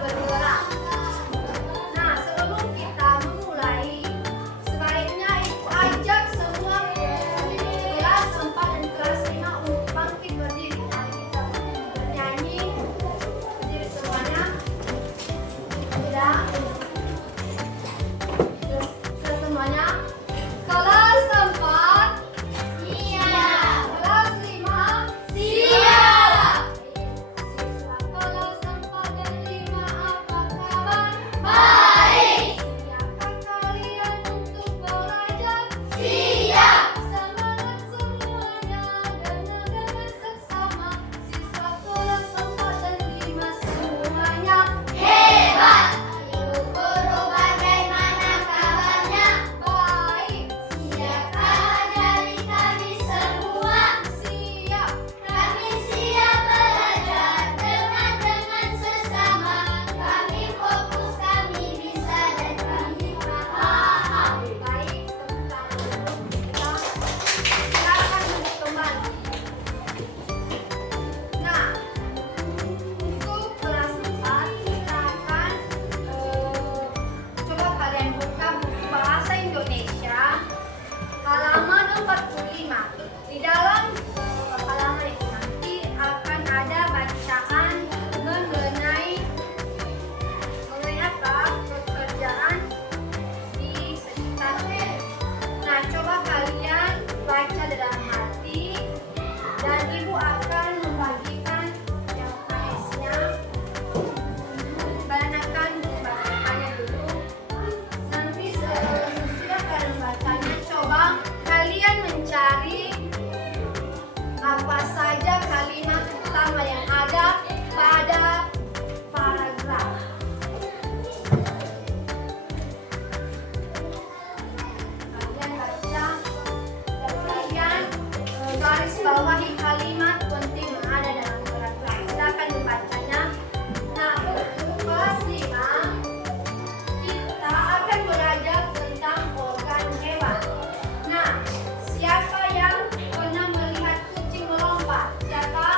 bergerak. Nah, sebelum kita memulai, sebaiknya Ibu ajak semua kelas 4 dan kelas 5 untuk bangkit berdiri. Mari kita bernyanyi. Berdiri semuanya. Sudah. Sudah semuanya. Kelas 4. Iya. Kelas 5. Siap. Kelas 4 dan 5 apa kabar? Baik. Siapkah kalian untuk belajar? Siap. Semangat semuanya dengan seksama. Siswa kelas 4 dan 5 semuanya hebat. Ayo guru, bagaimana kabarnya? Baik. Siapkah dari kami semua? Siap. Kami siap belajar dengan sesama. Kami fokus, kami bisa dan kami paham. Baik, kita silakan duduk kembali. Nah, untuk kelas 4 kita akan coba kalian buka buku bahasa Indonesia halaman 45. Di dalam halaman itu nanti akan ada bacaan mengenai apa? Pekerjaan di sekitarnya. Nah, coba kalian baca dalam hati dan Ibu akan membagikan LKS-nya. Kalian akan membacakannya dulu. Nanti sesudah kalian bacanya, coba kalian mencari apa saja kalimat utama yang ada pada paragraf. Kalian baca dan kalian garis bawahi kalimat penting yang ada dalam paragraf. Silakan dibacanya. Nah, untuk kelas 5 kita akan belajar tentang organ hewan. Nah, siapa yang pernah melihat kucing melompat? Siapa?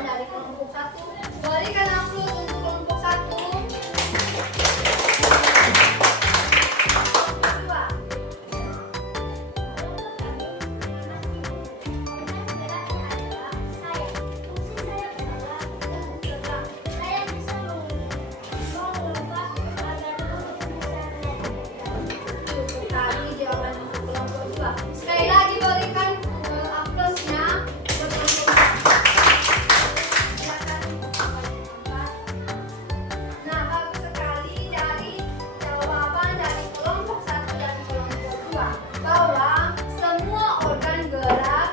jawaban dari kelompok 1. Berikan aplaus untuk kelompok 1. Sekali lagi berikan aplausnya buat kelompok 1. Silakan. Nah, bagus sekali dari jawaban dari kelompok 1 dan kelompok 2 bahwa semua organ gerak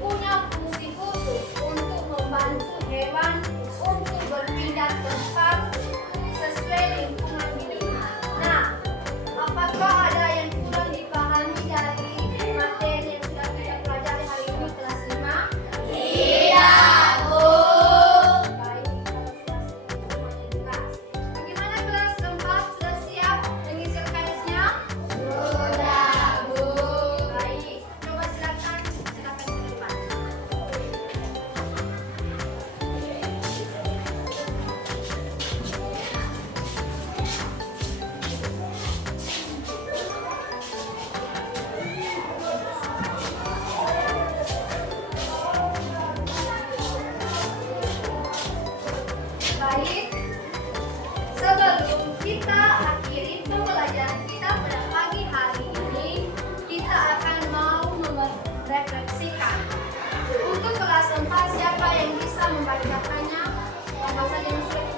punya fungsi khusus untuk membantu hewan untuk berpindah tempat sesuai lingkungan hidupnya. Nah, apakah ada yang kurang dipahami dari materi yang sudah kita pelajari hari ini kelas 5? Tidak, Bu. Baik, kalau sudah semuanya jelas. Bagaimana kelas 4? Sudah siap mengisi LKS-nya? Sudah, Bu. Baik, coba silakan ke depan. Baik, sebelum kita akhiri pembelajaran kita pada pagi hari ini, kita akan mau merefleksikan. Untuk kelas 4, siapa yang bisa membacakannya? Apa saja yang sudah